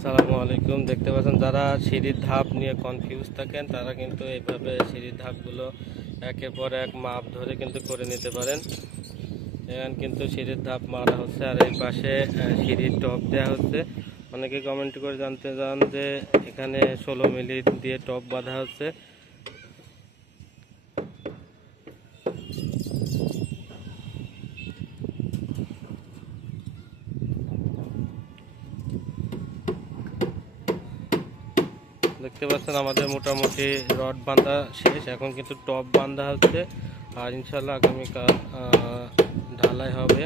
আসসালামু আলাইকুম। দেখতে পাচ্ছেন যারা সিঁড়ির ধাপ নিয়ে কনফিউজ থাকেন তারা কিন্তু এইভাবে সিঁড়ির ধাপগুলো একের পর এক মাপ ধরে কিন্তু করে নিতে পারেন। এখানে কিন্তু সিঁড়ির ধাপ মারা হচ্ছে আর এই পাশে সিঁড়ির টপ দেওয়া হচ্ছে। অনেকে কমেন্ট করে জানতে চান যে এখানে 16 মিলি দিয়ে টপ বাঁধা হচ্ছে। দেখতে পাচ্ছেন আমাদের মোটামুটি রড বাঁধা শেষ, এখন কিন্তু টপ বাঁধা হচ্ছে আর ইনশাল্লাহ আগামীকাল ঢালাই হবে।